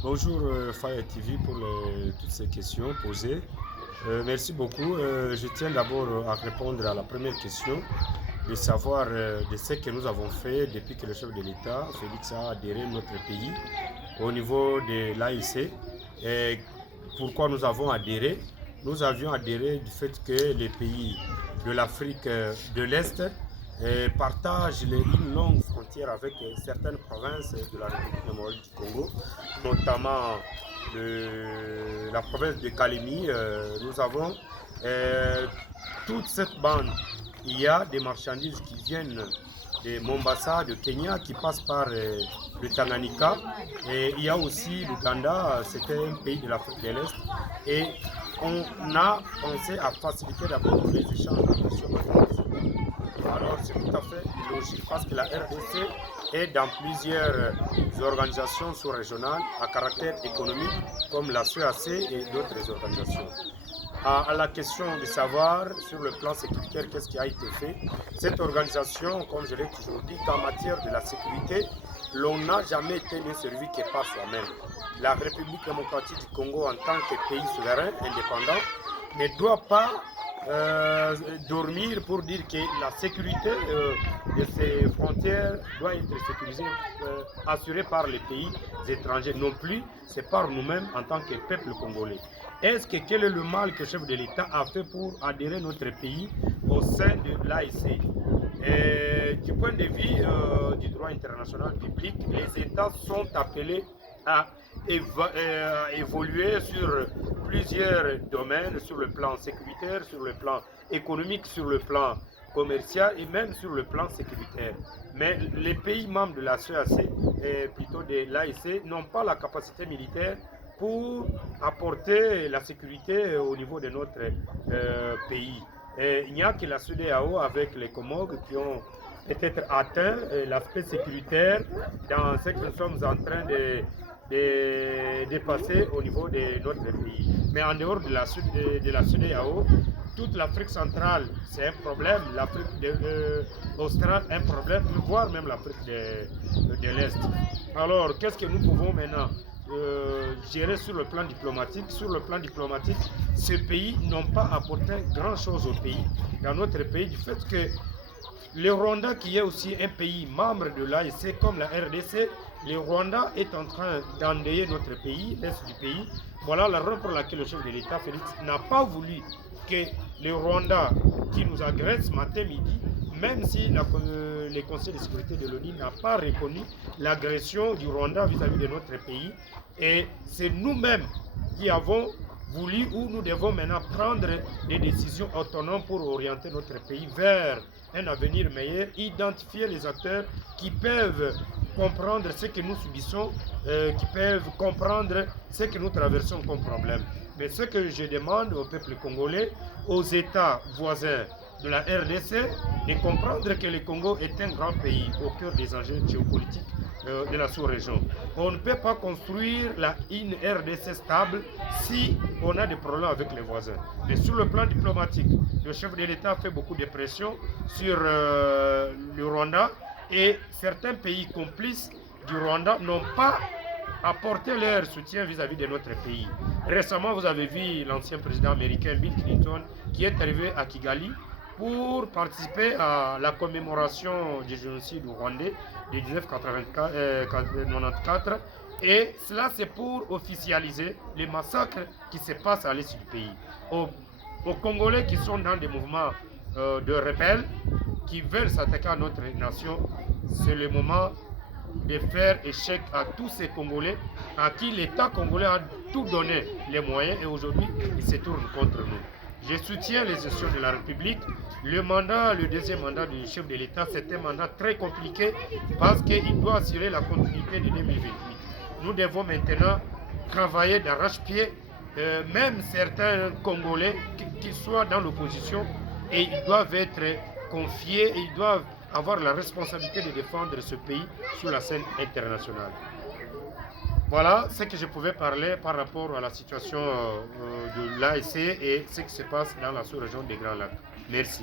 Bonjour Fire TV pour toutes ces questions posées. Merci beaucoup. Je tiens d'abord à répondre à la première question, de savoir de ce que nous avons fait depuis que le chef de l'État, Félix, a adhéré notre pays au niveau de l'AIC. Et pourquoi nous avons adhéré? Nous avions adhéré du fait que les pays de l'Afrique de l'Est partagent une longue frontière avec certaines provinces de la République démocratique du Congo, notamment la province de Kalemi. Nous avons toute cette bande. Il y a des marchandises qui viennent de Mombasa, de Kenya, qui passent par le Tanganyika. Et il y a aussi l'Ouganda, c'était un pays de l'Afrique de l'Est. Et on a pensé à faciliter d'abord les échanges de. Alors c'est tout à fait logique parce que la RDC est dans plusieurs organisations sous-régionales à caractère économique comme la CEAC et d'autres organisations. À la question de savoir sur le plan sécuritaire qu'est-ce qui a été fait, cette organisation, comme je l'ai toujours dit, qu'en matière de la sécurité, l'on n'a jamais été mieux servi que par soi-même. La République démocratique du Congo, en tant que pays souverain, indépendant, ne doit pas dormir pour dire que la sécurité de ses frontières doit être sécurisée, assurée par les pays étrangers. Non plus, c'est par nous-mêmes en tant que peuple congolais. Quel est le mal que le chef de l'État a fait pour adhérer notre pays au sein de l'AIC? Du point de vue du droit international public, les États sont appelés à évoluer sur plusieurs domaines, sur le plan sécuritaire, sur le plan économique, sur le plan commercial et même sur le plan sécuritaire. Mais les pays membres de la CEAC, plutôt de l'AIC, n'ont pas la capacité militaire pour apporter la sécurité au niveau de notre pays. Il n'y a que la CEDEAO avec les Comores qui ont peut-être atteint l'aspect sécuritaire dans ce que nous sommes en train de dépasser au niveau de notre pays. Mais en dehors de la CEDEAO, toute l'Afrique centrale, c'est un problème, l'Afrique australe, un problème, voire même l'Afrique de l'Est. Alors, qu'est-ce que nous pouvons maintenant gérer sur le plan diplomatique? Sur le plan diplomatique, ces pays n'ont pas apporté grand-chose au pays, dans notre pays, du fait que le Rwanda, qui est aussi un pays membre de l'AEC comme la RDC, le Rwanda est en train d'endayer notre pays, l'est du pays. Voilà la raison pour laquelle le chef de l'État, Félix, n'a pas voulu que le Rwanda, qui nous agresse matin, midi, même si le Conseil de sécurité de l'ONU n'a pas reconnu l'agression du Rwanda vis-à-vis de notre pays. Et c'est nous-mêmes qui avons voulu, ou nous devons maintenant prendre des décisions autonomes pour orienter notre pays vers un avenir meilleur, identifier les acteurs qui peuvent comprendre ce que nous subissons, qui peuvent comprendre ce que nous traversons comme problème. Mais ce que je demande au peuple congolais, aux États voisins de la RDC, de comprendre que le Congo est un grand pays au cœur des enjeux géopolitiques de la sous-région. On ne peut pas construire une RDC stable si on a des problèmes avec les voisins. Mais sur le plan diplomatique, le chef de l'État fait beaucoup de pression sur le Rwanda et certains pays complices du Rwanda n'ont pas apporté leur soutien vis-à-vis de notre pays. Récemment, vous avez vu l'ancien président américain Bill Clinton qui est arrivé à Kigali pour participer à la commémoration du génocide rwandais de 1994. Et cela, c'est pour officialiser les massacres qui se passent à l'est du pays. Aux Congolais qui sont dans des mouvements de rebelles, qui veulent s'attaquer à notre nation, c'est le moment de faire échec à tous ces Congolais à qui l'État congolais a tout donné les moyens et aujourd'hui, il se tourne contre nous. Je soutiens les gestions de la République. Le deuxième mandat du chef de l'État, c'est un mandat très compliqué parce qu'il doit assurer la continuité de 2028. Nous devons maintenant travailler d'arrache-pied, même certains Congolais qui soient dans l'opposition, et ils doivent être confiés et ils doivent avoir la responsabilité de défendre ce pays sur la scène internationale. Voilà ce que je pouvais parler par rapport à la situation de l'AEC et ce qui se passe dans la sous-région des Grands Lacs. Merci.